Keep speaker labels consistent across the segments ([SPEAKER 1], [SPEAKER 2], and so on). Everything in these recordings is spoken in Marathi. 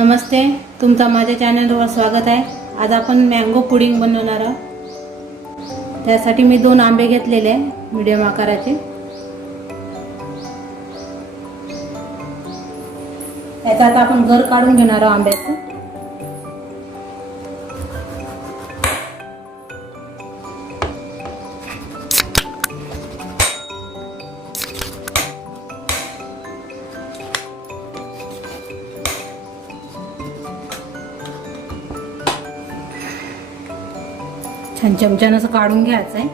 [SPEAKER 1] नमस्ते तुमचा माझ्या चॅनलवर स्वागत आहे. आज आपण मँगो पुडिंग बनवणार आहोत. त्यासाठी मी दोन आंबे घेतलेले आहे मीडियम आकाराचे. त्याचा आता आपण घर काढून घेणार आहोत आंब्याचं. छान चमच्यानं असं काढून घ्यायचं आहे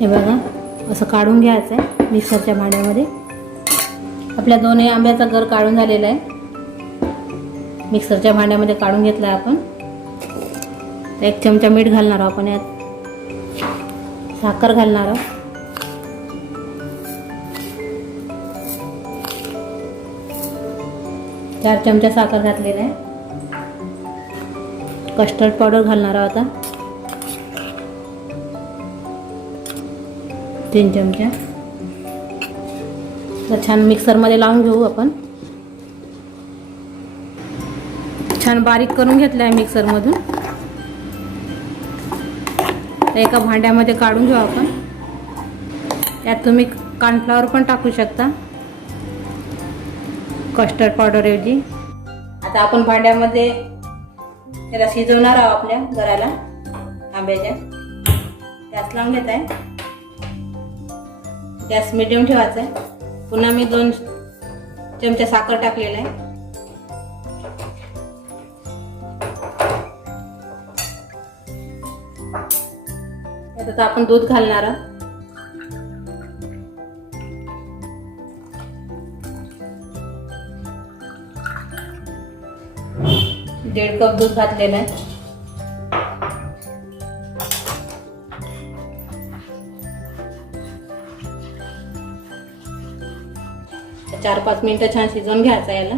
[SPEAKER 1] हे बघा असं काढून घ्यायचं आहे मिक्सरच्या भांड्यामध्ये. आपल्या दोन्ही आंब्याचा गर काढून झालेला आहे. मिक्सरच्या भांड्यामध्ये काढून घेतला आहे आपण. एक चमचा मीठ घालणार आहोत आपण यात साखर घालणार आहोत. चार चमचा साखर घातलेला आहे. कस्टर्ड पावडर घालणार आहोत आता. तीन चमचा. तर छान मिक्सरमध्ये लावून घेऊ आपण. छान बारीक करून घेतलं आहे मिक्सरमधून तर एका भांड्यामध्ये काढून घेऊ आपण. त्यात तुम्ही कॉर्नफ्लॉवर पण टाकू शकता. कस्टर्ड पावडर ऐवजी. आता आपण भांड्यामध्ये त्याला शिजवणार आहोत आपल्या घराला आंब्याच्या. गॅस लावून घेत आहे. गॅस मिडियम ठेवायचा आहे. पुन्हा मी दोन चमचा साखर टाकलेला आहे. त्यात आता आपण दूध घालणार आहोत. दीड कप दूध घातलेलं आहे. चार पाच मिनिटं छान शिजवून घ्यायचं याला.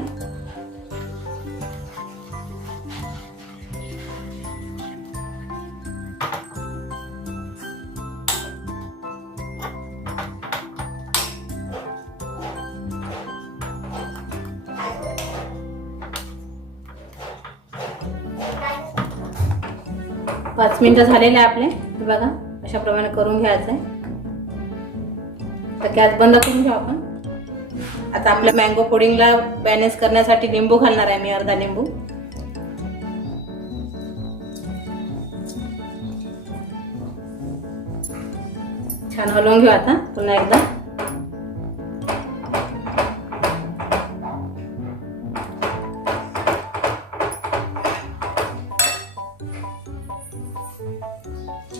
[SPEAKER 1] पाच मिनिटं झालेले आहे आपले. हे बघा अशाप्रमाणे करून घ्यायचं आहे तर गॅस बंद करून घेऊ आपण. आता आपल्या मँगो पुडिंगला बॅलेन्स करण्यासाठी लिंबू घालणार आहे मी अर्धा लिंबू. छान हलवून घेऊ आता पुन्हा एकदा.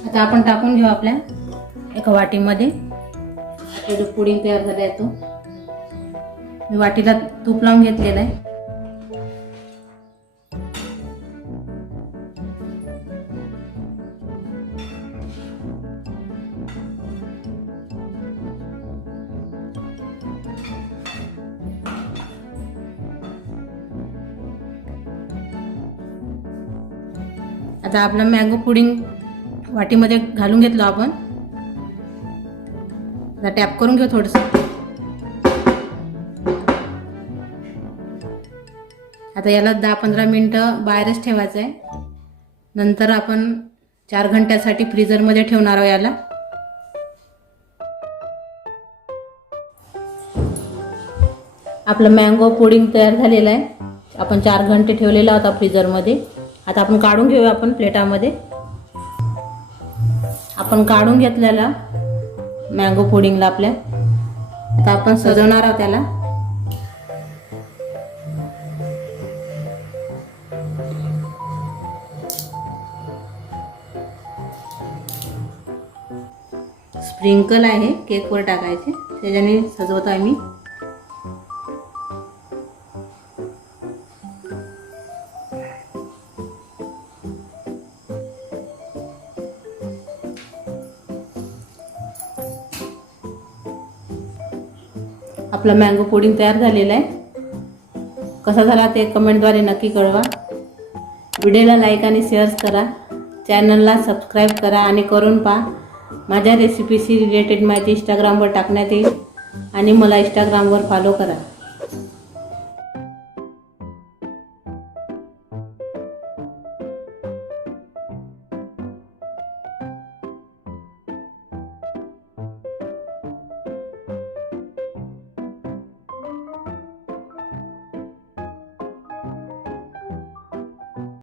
[SPEAKER 1] आता आपण टाकून घेऊ आपल्या एका वाटीमध्ये. आपलं पुडिंग तयार झाला आहे तो. मी वाटीला तूप लावून घेतलेलं आहे. आता आपला मँगो पुडिंग वाटीमध्ये घालून घेतलं आपण. आता टॅप करून घेऊ थोडंसं. आता याला दहा पंधरा मिनटं बाहेरच ठेवायचं आहे नंतर आपण चार घंट्यासाठी फ्रीजरमध्ये ठेवणार आहोत याला. आपलं मँगो पुडिंग तयार झालेलं आहे. आपण चार घंटे ठेवलेला होता फ्रीजरमध्ये. आता आपण काढून घेऊया आपण प्लेटामध्ये. आपण काढून घेतलेला मँगो पुडिंगला आपल्या. आता आपण सजवणार आहोत त्याला. स्प्रिंकल आहे केकवर टाकायचे. त्याच्याने सजवतो आहे आपला मँगो पुडिंग तयार झालेला आहे. कसा झाला ते कमेंटद्वारे नक्की कळवा. व्हिडिओला लाईक आणि शेअर्स करा. चॅनलला सबस्क्राईब करा आणि करून पहा. माझ्या रेसिपीशी रिलेटेड माहिती इंस्टाग्रामवर टाकण्यात येईल. आणि मला इंस्टाग्रामवर फॉलो करा.